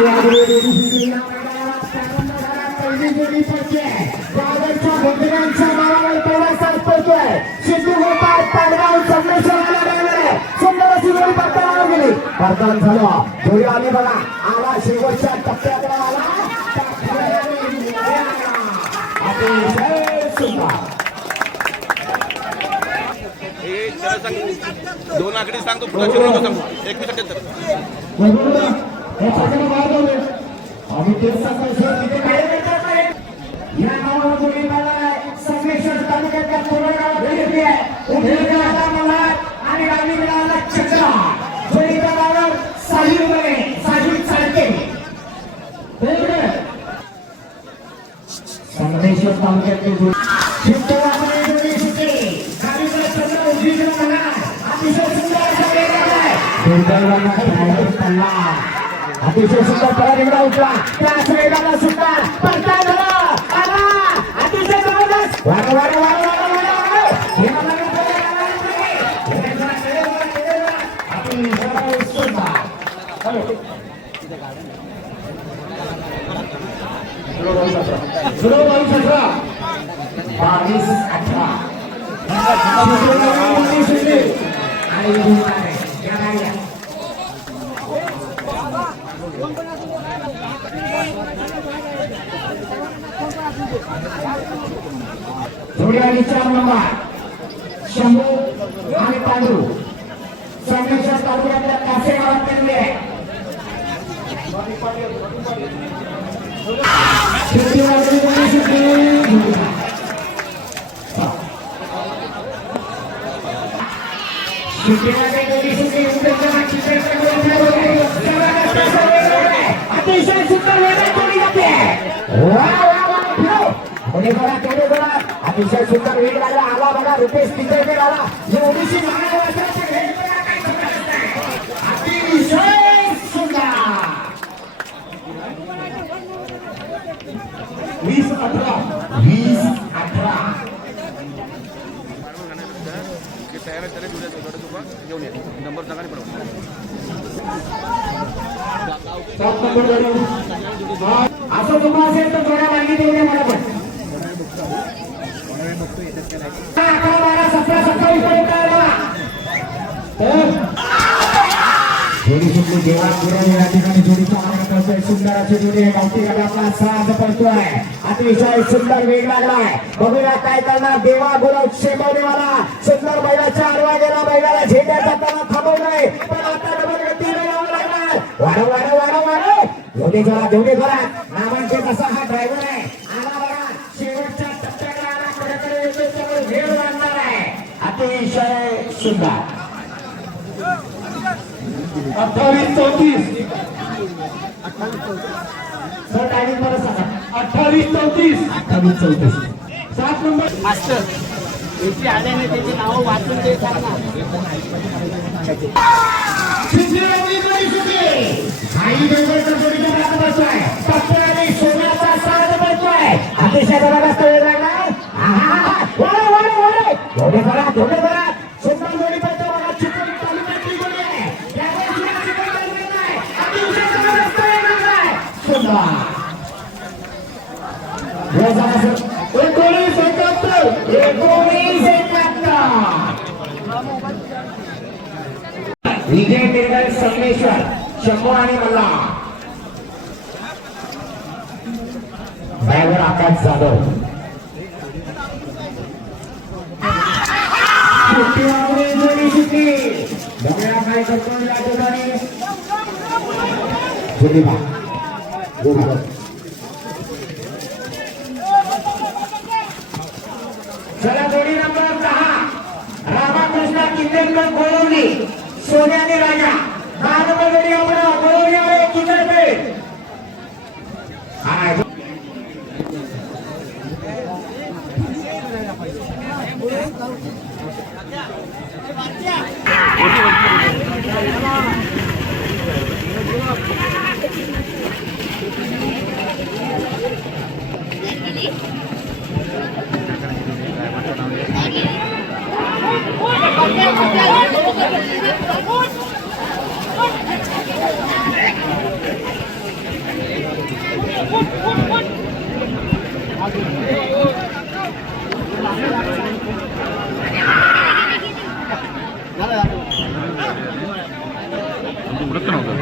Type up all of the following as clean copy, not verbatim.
पहिली जोडी पडते गावाच्या भोंगऱ्यांच्या मारावर पहिला साथ पडतोय सिद्धू गोपाळ पाडगाव संमेश्वराला लागले सुंदर अशी जोडी पडताना गेली पडताना झालं जोडी आली बघा आला शेवटच्या टप्प्यात आला दोन आकडे सांगतो पुढे सांगतो 21 आम्ही तेच सांगतो तिथे काय नाही या नावावर जोडी मला संमेश्वर तालुक्यातल्या कोरगाव भेटली आहे उभेला मला आणि गावीला आला चक्रा जोडीच्या नावावर साहिल चालते संमेश्वर तालुक्यातले जोडी शिवरामाने जोडी सुटली गावीला चक्रा उभीला मला अतिशय सुंदर असा वेग आहे दुर्दैवाने ड्रायव्हर पडला अतिशय सुंदर परारिंगडा उठला त्याच वेगाला सुद्धा पडता झाला आला अतिशय जबरदस्त वाढ वाढ वाढ वाढ जोड्याने 4 नंबर शंभू आणि पांडू संमेश्वर तालुक्यातल्या कासे गावात पेरले आहे अतिशय सुंदर वेगात जोडी जाते अतिशय सुंदर वेग लागला आला बघा रुपेश तिथे आला एवढीशी अतिशय सुंदर 20-18 तयार त्याला घेऊन ये नंबर सांगा असं तुम्हाला असेल तर जोड्या मागणी देऊ द्या मला पण 11-12-17-27 पर्यंत जोडी सुटली देवा पुरवली या ठिकाणी जोडीचा आनंद करतोय सुंदर अशी जोडी आहे गावठी गटातला साज पडतोय अतिशय सुंदर वेग लागलाय बघूया काय करणार देवा गुरव शेंबवलेवाला सुंदर बैलाच्या आडवा गेला बैलाला झेंड्या जाताना थांबवलंय पण आता डबल गतीने यावं लागणार वाढ जेवढे करा नामांचे कसा हा ड्रायव्हर आहे आला बघा शेवटच्या टप्प्याकडे आला कडकडे येतोय त्यामुळे वेळ लागणार आहे अतिशय सुंदर 28-34 सर टायमिंग मला सांगा 28-34 7 नंबर मास्टर याची आल्याने त्याची नावं वाचून दे सांगा सोन्याचा साज पडतोय अतिशय जबरदस्त वेळ लागलाय थोडे बघा सुंदर जोडी पडतो बघा चिपळूण तालुक्यातली जोडी आहे अतिशय जबरदस्त वेळ लागलाय सुंदर 19-71 विजय टेंडर संमेश्वर शंभू आणि मल्ला ड्रायव्हर आकाश जाधव जोडी सुटली बघूया काय करतो या ठिकाणी चला जोडी नंबर 10 रामाकृष्ण किंदेकर गोळवली सोन्याने राजा 10 नंबर जोडी आपण गोळवली आहे किंदेकर Thank you. उडत नव्हतं.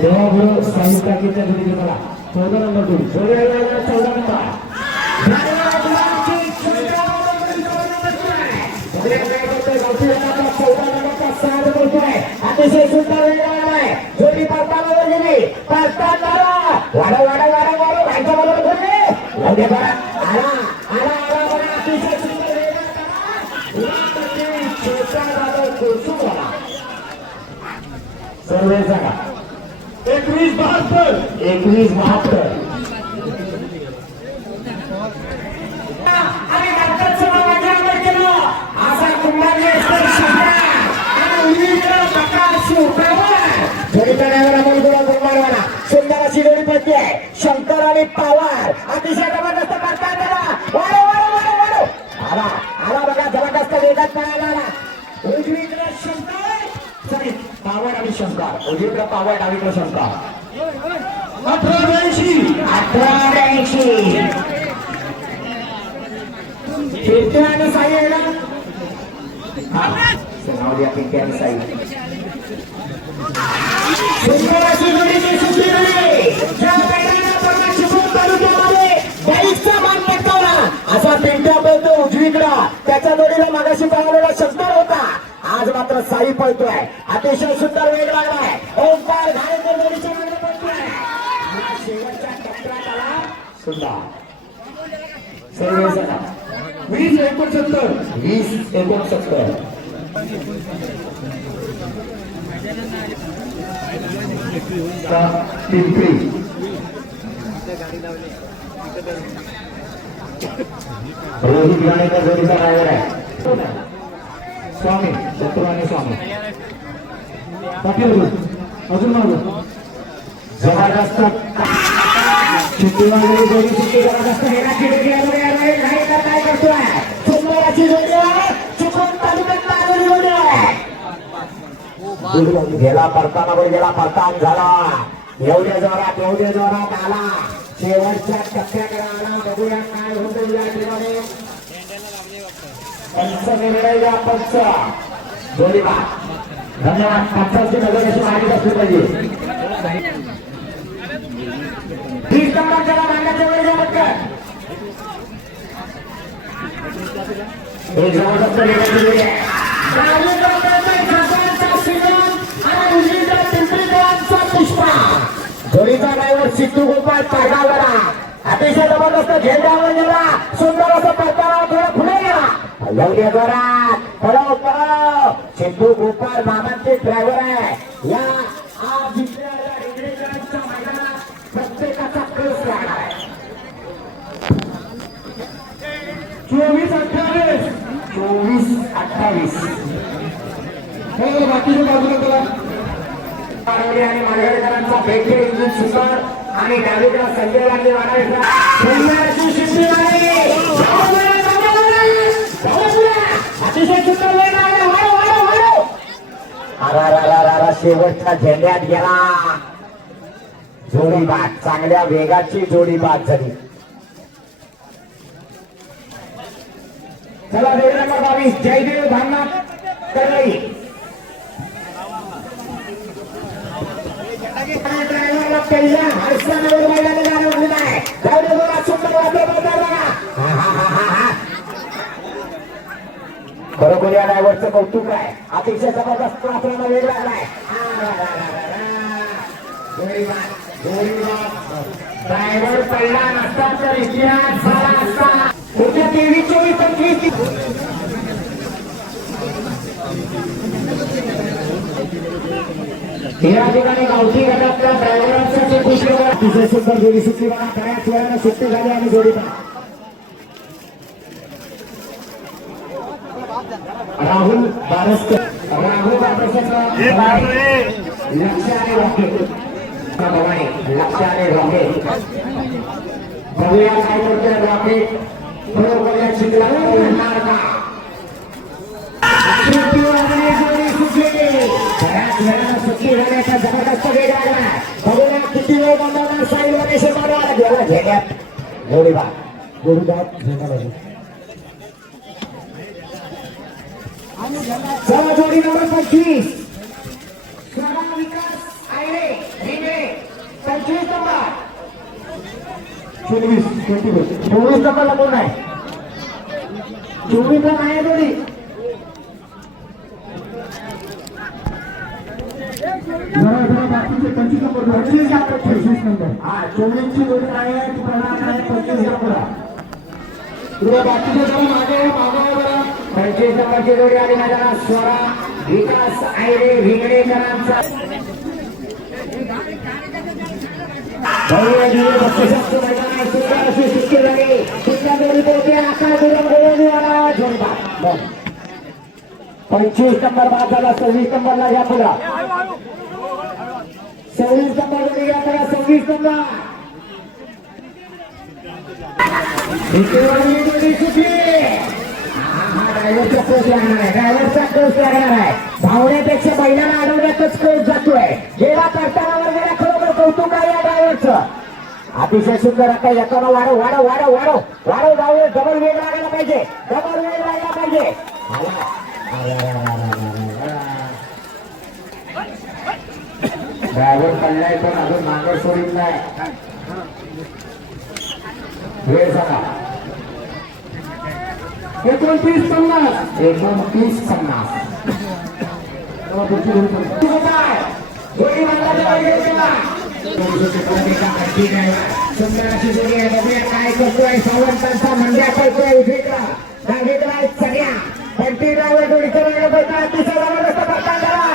देवापुर साहित्य टाकीच्या जोडीने मला 14 नंबर जोडी 14 नंबर अतिशय सुंदर जोडी पडताना गेली पडताना वाडा वाडा वाडा वाडा भाईच्या बरोबर बोलले लवडे बरा आला आला आला बरा अतिशय सुंदर सर्वे सांगा 21-72 आणि नंतरचं माझ्यावर केलं असा कुंभारने सुंदर अशी जोडी पडते आहे शंकर आणि पवार अतिशय जबरदस्त करता वाढो वाढो वाढो वाढो आला आला बघा जबरदस्त वेगात पळायला आला उजवीकडे शंकर सॉरी पवार आणि शंकर उजवीकडे पवार डावीकडे शंकर 18-80 पिंट्या आणि साई आहे ना नाव द्या पिंट्या आणि साई सुंदराची जोडीची सुट्टी झाली ज्या बैलांना परवा चिपळूण तालुक्यामध्ये बाईकचा मान पटकावला असा पिंट्या पळतो उजवीकडा त्याच्या जोडीला मागाशी पळालेला शंकर होता आज मात्र साई पळतोय अतिशय सुंदर वेग लागलाय ओंकार घाणेकर जोडीच्या मागे पळतोय शेवटच्या टप्प्यात आला सुंदर सर्व 20-69 पिंपरी रोहित गाणेकर जोडीचा ड्रायव्हर आहे स्वामी शत्रुवानी स्वामी पाटील अजून जबरदस्त चित्तूरवाडी जोडी सुट्टी जबरदस्त काय करतोय सुंदराची जोडी आहे चिपळूण तालुक्यात आलेली जोडी आहे गेला पडताना गेला पडतान झाला एवढ्या जोरात आला शेवटच्या टप्प्याकडे आला बघूया काय होतं या ठिकाणी पंच निर्णय या पंच जोडीबा धन्यवाद पंचाची नजर अशी माहिती असली पाहिजे 20 नंबरच्या मांडण्याच्या वेळी जा पटकन एक जबरदस्त वेगाची जोडी आहे जोडीचा ड्रायव्हर सिद्धू गोपाळ पाडगावला अतिशय जबरदस्त झेंड्यावर गेला सुंदर असं पडताना थोडं पुढे गेला लवड्या जोरात पळव सिद्धू गोपाळ मामांचे ड्रायव्हर आहे या आज जिंकलेल्या इंग्रजांच्या मैदानात प्रत्येकाचा कस लागणार आहे 24-28 बाकीच्या बाजूला आणि मालगाडीकरांचा भेटे इंजिन सुंदर आणि डावीकडे संजय लागले वाढायचा सुंदरची शिट्टी मारली. अतिशय सुंदर वेग लागला. वाढव. अरा शेवटच्या झेंड्यात गेला. जोडी बाद, चांगल्या वेगाची जोडी बाद झाली. चला वेग नंबर 22 जयदेव भामनाथ करई. ड्रायव्हरला पहिला हर्षानगर मैदानी गाडवलेला आहे. गाडी जोरात सुंदर वाजवत होता बघा. बरोबर या ड्रायव्हरचं कौतुक आहे. अतिशय जबरदस्त आपल्याला वेग लागलाय. ड्रायव्हर पहिला नसता तर इतिहास झाला असता. पुढच्या 23, 24, 25 या ठिकाणी गावठी गटातल्या ड्रायव्हरांसाठी पुष्कळ अतिशय सुंदर जोडी सुट्टी बघा. बऱ्याच वेळानं सुट्टी झाली आणि जोडी राहुल बारसकर लक्षाने रॉकेट बघूया काय करतोय रॉकेट. बरोबर शिकला का बऱ्याच वेळानं सुट्टी झाल्याचा जबरदस्त वेग लागला. बघूया किती वेळ बंधावर साईडमध्ये शेमाला गेला. झेंड्यात गोडीबाद झेंडा. चला जोडी नंबर 25 विकास आयरे हिंगळे 25 नंबर 24 नंबरला कोण आहे? 24 ला नाही जोडी. बाकीचे 25 नंबर 25 नंबर. हा 24 ची जोडी नाही आहे. 25 नंबर तुला बाकीचे जरा मागे बरं. 25 नंबरची जोडी आली मैदानात. स्वरा विकास आयरे हिंगणेकरांचा सुंदर अशी सुट्टी झाली. सुट्ट्या जोडी पोहोचली. आकाश गोळवणीवाला जोडबा 25 नंबर बाद झाला. 26 नंबरला घ्या पुढा. 26 नंबर जोडी घ्या पुढा. 26 नंबर जोडी सुटली. ड्रायव्हरचा कोच लागणार आहे. ड्रायव्हरचा कोच लागणार आहे. धावण्यापेक्षा बैलाला अडवण्यातच कोच जातोय. गेला परतानावर गेला. खरोखर कौतुक आहे या ड्रायव्हरचं. अतिशय सुंदर. आता येताना वाढव जाऊ. डबल वेग लागायला पाहिजे. ड्रायव्हर पडलाय पण अजून मागे सोडित नाही. वेळ सांगा. 29-50. 29-50. सुंदर अशी जोडी आहे. बघूया काय करतोय. सावंतांचा मंड्या करतोय उजवीकडा. डावीकडा सगळ्या 25 ड्रायव्हर जोडीचं वेळ पडतात. अतिशय जबरदस्त प्रकार झाला.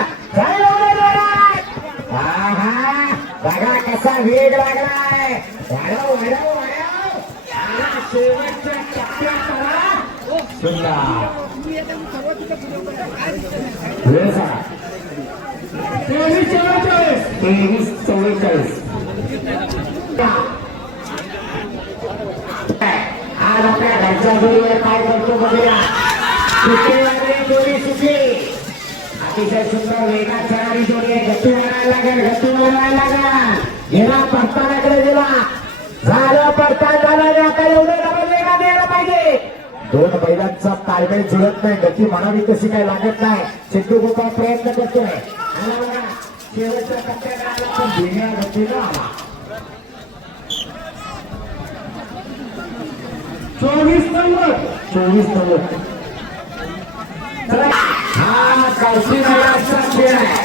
बघा कसा वेग लागलाय. वाढव शेवटच्या टप्प्यात सुंदर वेळ सांगा. 23-44. आज आपल्या घरच्या जोडीवर काय करतो बघूया. जोडी सुटली. अतिशय सुंदर वेगात चढणारी जोडी आहे. गती मारायला लागेल. गेला परतानाकडे गेला. झालं परतान झालं. आता एवढं डबल वेगात यायला पाहिजे. दोन बैलांचा ताळमेळ जुळत नाही. गती म्हणावी तशी काही लागत नाही. सिद्धू गोपाळ प्रयत्न करतोय. शेवटच्या टप्प्यात आला पण वेगळ्या गतीनं आला. 24 नंबर. हा कौशी नगराचा खेळ आहे.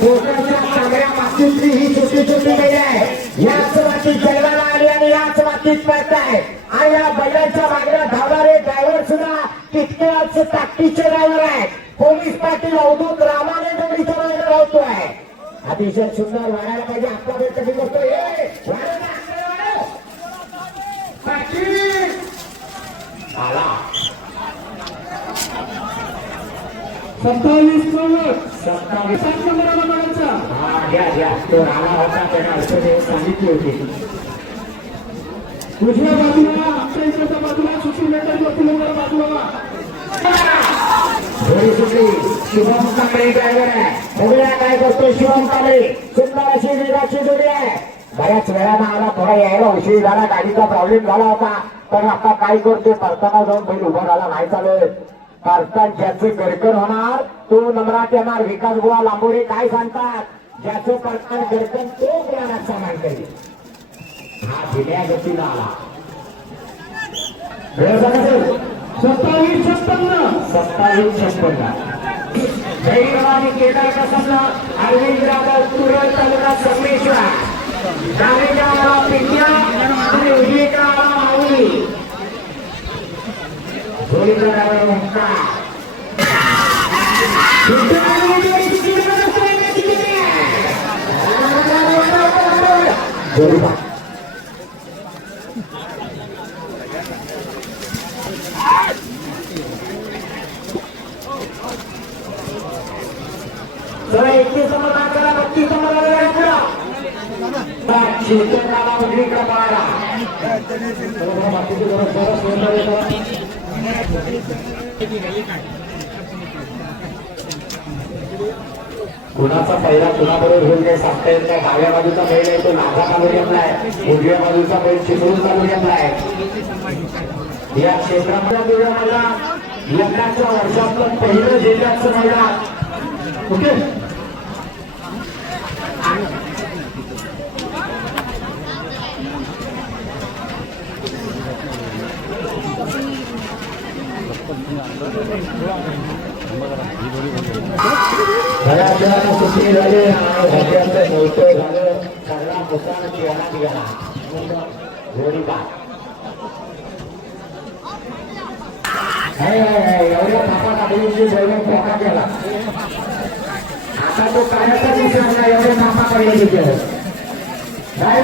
कोकणच्या चांगल्या मातीतली ही छोटी बैल आहे. याच मातीत जन्माला आली आणि याच मातीत पळताय. आणि या बैलांच्या मागण्या धावणारे ड्रायव्हर सुद्धा तितक्याच ताकदीचे ड्रायव्हर आहेत. पोलीस पाटील अवधूत रामाने जोडीचा मार्ग लावतोय. अतिशय सुंदर. वाढायला पाहिजे. आपला वेळ कधी करतोय. आला 27 नंबर. 27 7 नंबरला बघायचा हा घ्या तो आला होता त्याने औषधे सांगितली होती. उजव्या बाजूला आमच्या इकडच्या बाजूला सुशील किलोमीटर बाजूला घरी सुटली शुभम कांबळे ड्रायव्हर आहे. बघूया काय करतो शुभम कांबळे. सुंदर अशी वेगाची जोडी आहे. बऱ्याच वेळानं आला थोडा यायला उशीर झाला गाडीचा प्रॉब्लेम झाला होता पण आता काय करतो परताना जाऊन बैल उभा राहिला नाही चालत. परतात ज्याचे गडकन होणार तो नंबरात येणार. विकास बुवा लांबोरे काय सांगतात ज्याचं परतात गडकन तो गुणाचा मानकरी. हा दिल्या गतीला आला. वेळ सांगा सर. 27-56 दैवानी केदार प्रसन्न अरविंद राव तुरळ तालुका संगमेश्वर डावीकडे पिंड्या आणि उजवीकडे माऊली जोडीदारावर ओंकार. जोडीदार चला 31 नंबर नाकाला 32 नंबर शेतकऱ्याला उजवीकडे पळाला. कुणाचा पहिला कुणाबरोबर होईल काही सांगता येत नाही. डाव्या बाजूचा बैल आहे तो नागा तालुक्यातला आहे. उजव्या बाजूचा बैल चिपळूण तालुक्यातला आहे. या क्षेत्रामध्ये मला यंदाच्या वर्षातलं पहिलं जिल्ह्याचं मैदान ओके. बऱ्याच वेळाने सुट्टी झाली आणि भाज्यांचं मोठं झालं. सगळा मुसानं जेवणात गेला. जोडीदार एवढ्या थापा टाकलीची जवळ धोका केला. आता तो काढायचा विचार नाही. एवढे थापा काढले तिथे काय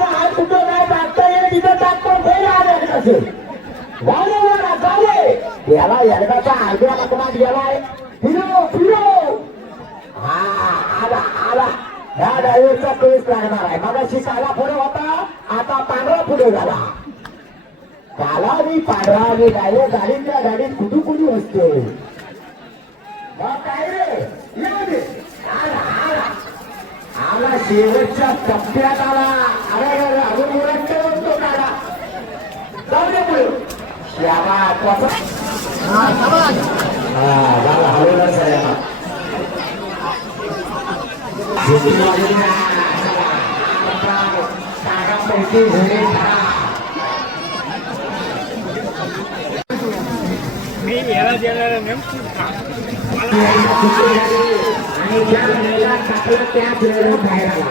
हात कुठं काय टाकता येईल तिथं टाकतो याला एकदाचा अर्ध्या लग्नात गेलाय. फिरो फिरो हा आला आला. ह्या ड्रायव्हरचा पेस लागणार आहे. मगाशी काला पुढे होता आता पांढरा पुढे झाला. काला आणि पांढरा आणि ड्रायव्हर गाडीतल्या गाडीत कुठू कुठू असते. काय रे येऊ दे. आला आला आला शेवटच्या टप्प्यात आला. अरे अजून मुलांचे तो काढा जाऊ दे पुढे. श्यामा झाला हलवलाच आहे. मी याला देणार मॅम. आणि ज्या वेळेला टाकलं त्याच वेळेला बाहेर आला.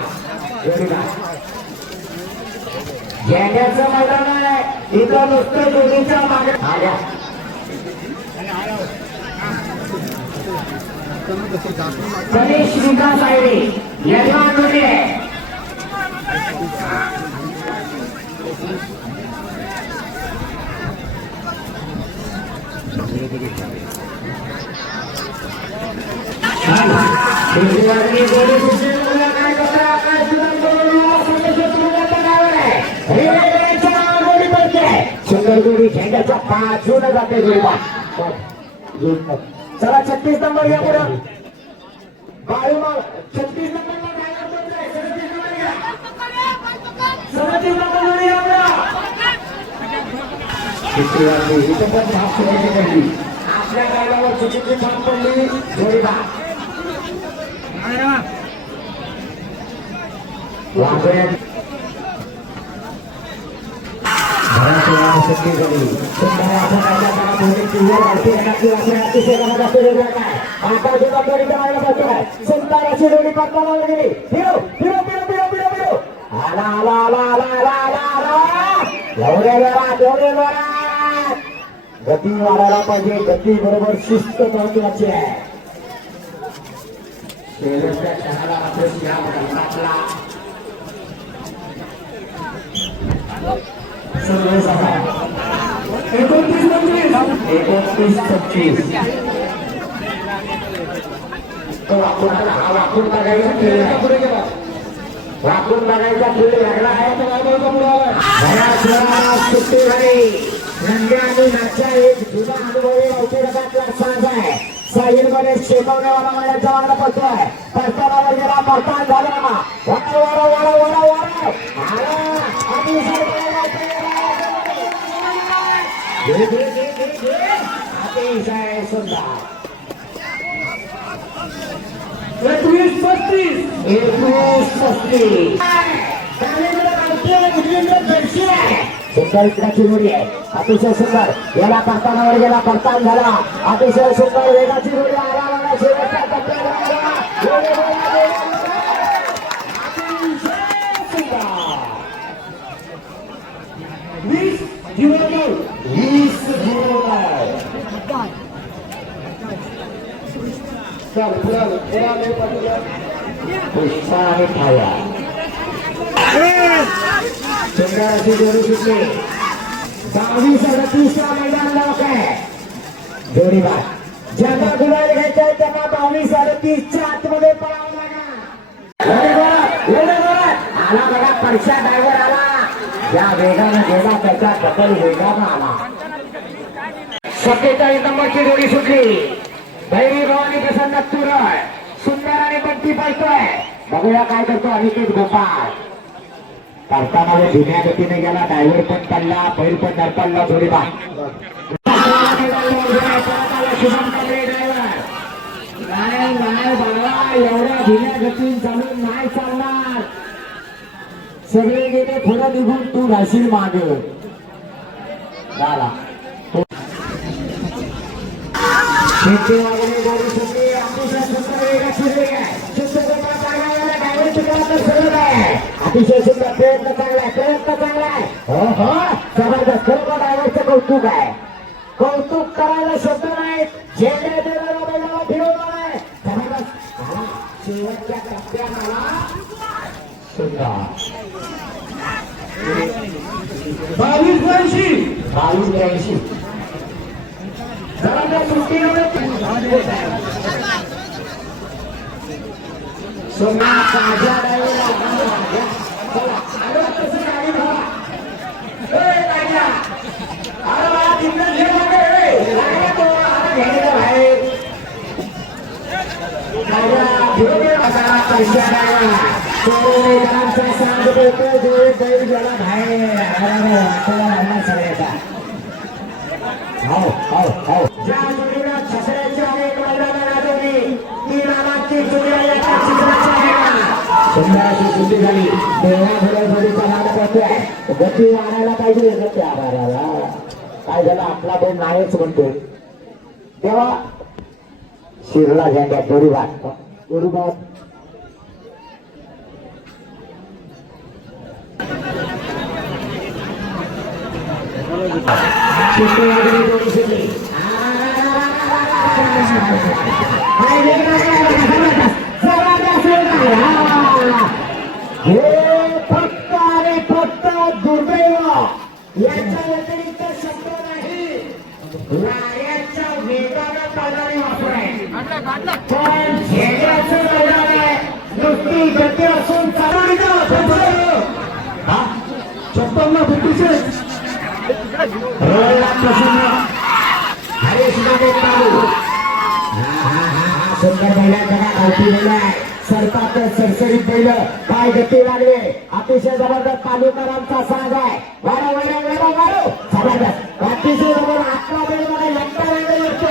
घेण्याचं मैदान आहे इथं नुसतं जोडीच्या मागे आल्या. गणेश विकास आयडे यजमान जोडी आहे. सुंदर जोडी झेंड्याच्या बाजूने जाते जोडीबा. चला 36 नंबर या पुढे. 36 नंबर 37 नंबर या पुढे. आपल्या गाड्यावर चुकीची थांब पडली जोडीबा. गती वाढायला पाहिजे. गती बरोबर शिस्त महत्वाची आहे. शेवटच्या क्षणाला मात्र श्याम घातला. सर्व 29-25. तो वाकून बघायचा खेळ आहे. पुढे गेला वाकून बघायचा खेळ लागला आहे. पुढे आलाय बऱ्याच वेळा सुट्टी झाली. नंद्या आणि नाच्या एक जुना अनुभवी औषधातला साज आहे. साहिलमध्ये शेकवण्यावाला माझ्या जवाना पडतोय. परताना गेला परतान झाला ना अतिशय सुंदर 21-35 सुंदर चिरोडी आहे. अतिशय सुंदर याला परतानावर गेला परतान झाला. अतिशय सुंदर वेगाची जोडी आला बघा शेवटच्या टप्प्याला आला. अतिशय सुंदर 20-09 चल पुढे आले पुष्पा आणि ठाया सुंदर अशी जोडी सुटली. 22-38 मैदान लॉक आहे. जोडीबार ज्यांना गुलाल घ्यायचा आहे त्यांना 22-38 आतमध्ये पळावं लागणार. आला बघा परशा ड्रायव्हर आला. ज्या वेगानं गेला त्याच्या डबल वेगानं आला. 47 नंबरची जोडी सुटली. भैरी भवानी प्रसन्न तुरळ सुंदर आणि बंटी पळतोय. बघूया काय करतो अनिकेत गोपाळ. करताना जुन्या गतीने गेला. ड्रायव्हर पण पडला बैल पण धरपडला. जोडीबार शुभम कांबळे ड्रायव्हर नाही बाबा एवढ्या जुन्या गतीने चालून नाही चालणार. सगळे गेले पुढे निघून तू घाशील मागे झाला. शेती वगैरे गोडी सुटली. अतिशय सुंदर वेगाची जोडी आहे. अतिशय सुंदर प्रयत्न चांगला आहे. हो जबरदस्त. खरोखर ड्रायव्हरचं कौतुक आहे. कौतुक करायला शब्द नाही. झेंडे बैलाला फिरवणार आहे. जबरदस्त शेवटच्या टप्प्यात आला. सुंदर 22-82 जबरदस्त सुट्टी सोना ताजा ज्या जोडीला छत्र्याची अनेक मैदानं गाजवली ती नावाची जोडी आहे. सुंदर अशी सुट्टी झाली. देवाघोड्या जोडीचा मार्ग पडतोय. गती वाढायला पाहिजे. गती आभाराला काय झालं आपला बैल नाहीच म्हणतो. तेव्हा शिरला झेंड्या जोडीबार सुट्टी वगैरे जोडी सुटली. हे फक्त आणि फक्त दुर्दैव याच्या व्यतिरिक्त शब्द नाही. लाऱ्याच्या वेगानं पळणारी वापर आहे. पण झेंड्याचं मैदान आहे. नुसती गती असून चालवणीचा 56-36 रोडला प्रसन्न हरेश नामे चालू. सुंदर बैलांचा गावठी बैल आहे. सरतात सरसरीत बैल काय गती लागले. अतिशय जबरदस्त तालुकारांचा साज आहे. वाढव जबरदस्त अतिशय जबरदस्त आपला बैल मला एकटा वेगळे येतो.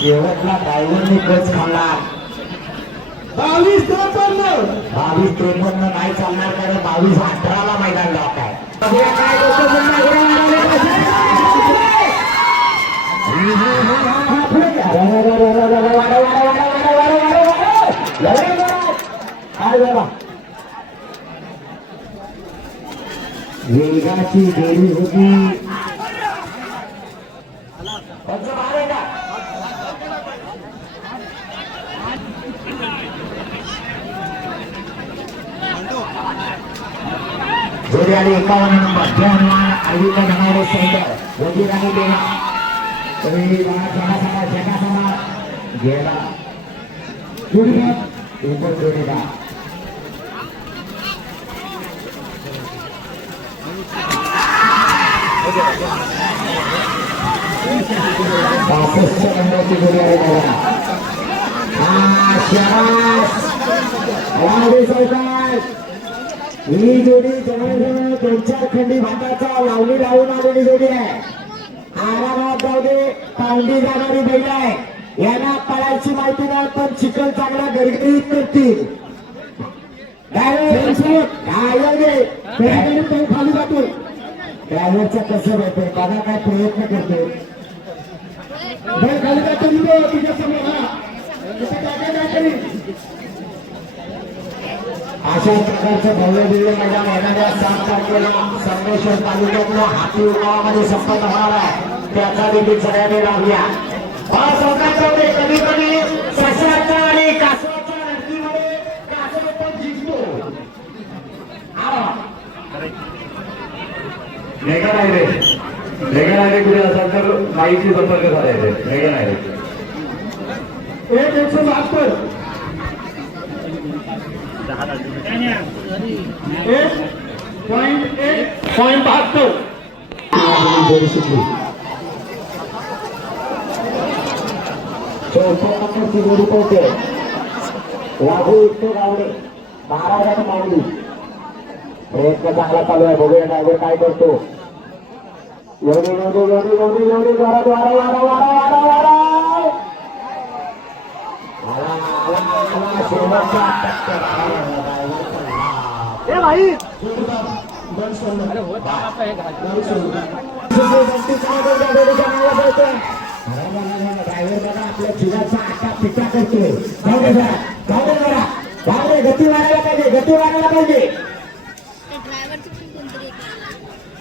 शेवटला ड्रायव्हरने कोच खाल्ला. 22-53 नाही चालणार कारण 22-18 मैदान लॉक आहे. काय वेगाची देरी होती. जोडी आली 51 नंबर जवान अरविंद धनावडे सुंदर वजीर आणि देवा तरी जगासमोर गेला जोडीदार पासष्ट नंबरची जोडी आहे बघा ही जोडी जवळजवळ 2-4 खंडी भाताचा लावणी लावून आलेली जोडी आहे आरामात जाऊ दे पांडी जाणारी बैल आहे यांना पळायची माहिती नाही पण चिकन चांगला गरगरीत करतील खाली जातो ड्रायव्हरचा कसं होतं बघा काय प्रयत्न करतो खाली जातो तुझ्या समोर अशा प्रकारचं भव्य दिव्य मैदान येणाऱ्या 7 तारखेला संगमेश्वर तालुक्यातल्या हाती गावामध्ये संपन्न होणार आहे त्याचा देखील सगळ्यांनी लाभ घ्या कधी कधी सशाच्या आणि कासवाच्या लढतीमध्ये कासव पण जिंकतो मेघा नायरे कुठे असाल तर माईशी संपर्क साधायचे मेघा नायरे 172 नंबरची जोडी पोहोचते वाघू इतके गावडे महाराजांना मावली प्रयत्न चांगला चालू आहे बघूया ड्रायव्हर काय करतो एवढी जोरात वारा शेवटचा ड्रायव्हर बघा आपल्या चिराचा आटा पिटा करतोय गती वाढायला पाहिजे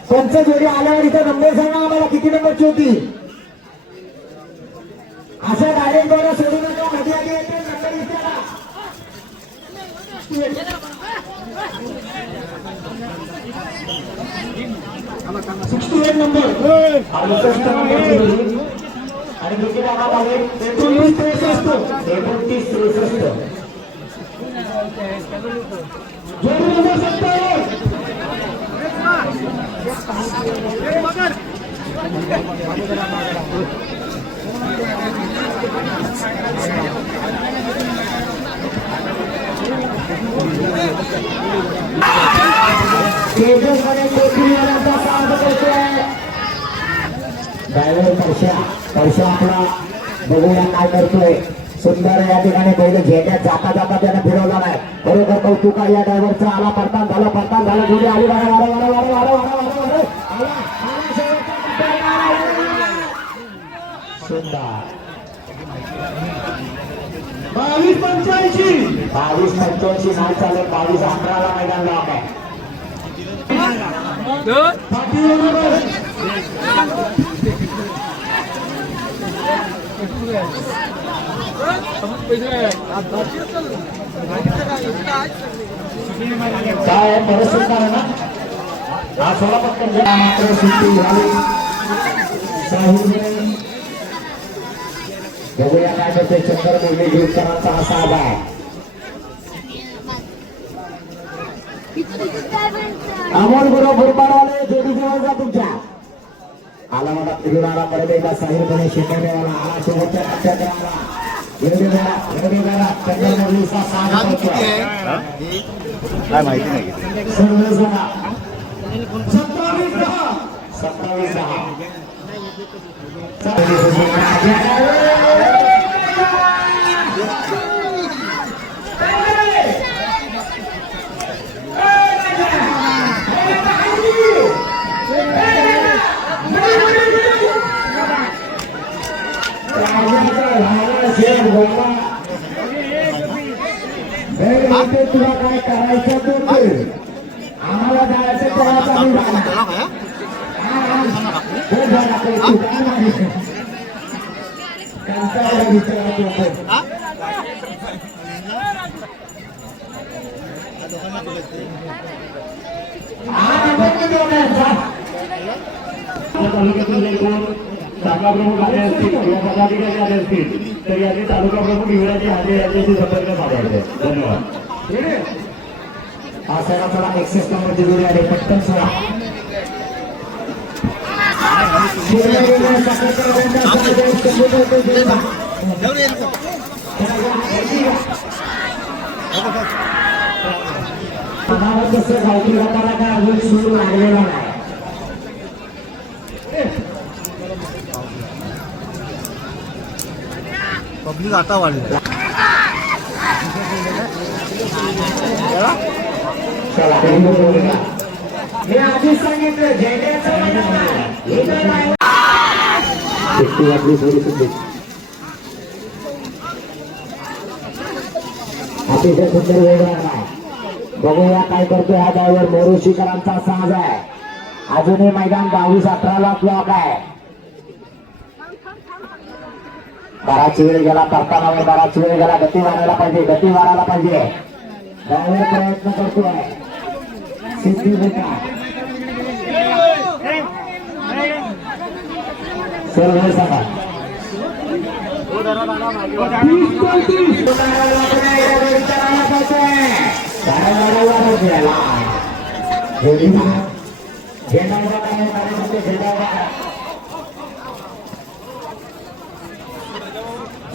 पंच जोडी आल्यावर इथं नंबर सांगा आम्हाला किती नंबरची होती असं डायरेक्ट बघा सोडू नका मध्ये आधी येते नंबर विचारा 68 नंबर आणि किती नाव आहे 29-63 जोडी नंबर 57 ड्रायव्हर परशा आपला बघूया काय करतोय सुंदर या ठिकाणी पहिले झेंड्यात जाता जाता त्याने फिरवला नाही बरोबर कौतुक आहे या ड्रायव्हरचा आला पडतान झाला जोडी आली सुंदर 22-85 नाही चालत 22-18 मैदान लाभ आहे काय परिस्थिती आहे ना हा सोळा पटकन मात्र सुट्टी झाली बघूया काय करते चंद्र मुरली घेऊनकरांचा हा साहेब आहे अमोल गुरु बुरबाडवाले जोडी जवळ जा तुमच्या आला मला फिरून आला परत एकदा साहिरपणे शेतकऱ्याला आला शेवटच्या टप्प्यात आला चंद्र मुरलीचा साथ काय माहिती नाही 27 तुला काय करायचं तो आम्हाला जायचं तेव्हाच आम्ही तालुक्यातील जे कोण शाखा प्रमुख आले असतील किंवा पदाधिकारी आले असतील तर याचे तालुका प्रमुख हिवऱ्याचे हाजे यांच्याशी संपर्क साधायचे. धन्यवाद. हा सगळा चला 61 नंबरची जोडी आली पटकन सोडा. गावठी गटाला काय अजून सुरू लागलेला नाही. पब्लिक आता वाढली. मी आधीच सांगितलं झेंड्याचं अतिशय सुंदर वेगळा आहे. बघूया काय करतोय हा ड्रायव्हर. मोरुशीकरांचा साज आहे. अजूनही मैदान 22-18 ब्लॉक आहे. बराच वेळ गेला करताना बराच वेळ गेला. गती वाढायला पाहिजे, गती वाढायला पाहिजे. ड्रायव्हर प्रयत्न करतोय. सिद्धी बेटा सर्व सांगा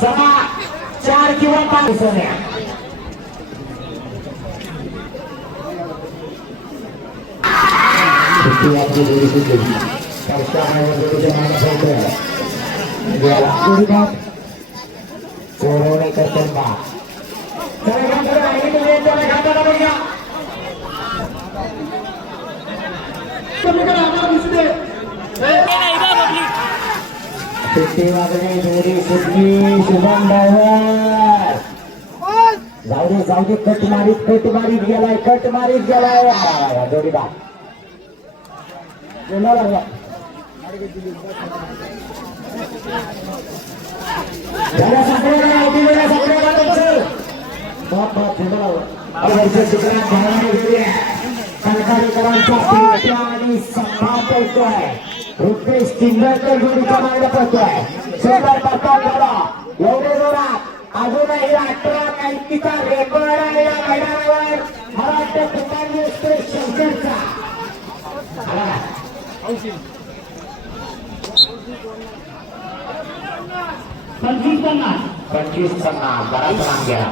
चला 4 किंवा 5 सोन्या. चोरवणे करतात बा. सुट्टी वाजणे जोडी सुटली. शुभम ड्रायव्हर जाऊ दे कट मारीत गेलाय. जोडी बा आणि सभा पळतोय. रुपेश किंजळकर जोडीच्या मागे पळतोय. शेजार प्रताप झाला एवढे जोरात अजूनही 18-35चा रेकॉर्ड आहे या मैदानावर महाराष्ट्र कुमारी एक्सप्रेस शंकरचा. 25-50 बराच लांब गेला.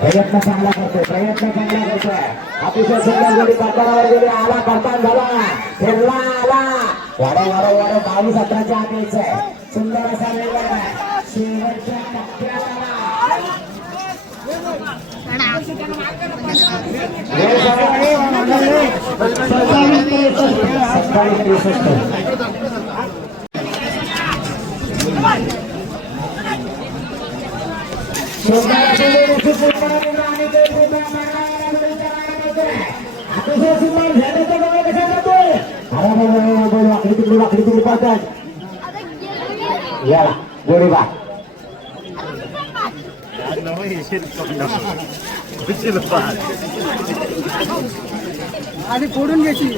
प्रयत्न चांगला करतोय. अतिशय सुंदर जोडी करताना गेली. आला करताना झाला फिरला आला. वारं 22-17च्या आत यायचंय. सुंदर असा वेगळा आहे. शेवटच्या टप्प्यात आला. वाकडी तुम्ही पाहतात याला गोळीबार. आधी फोडून घ्यायची.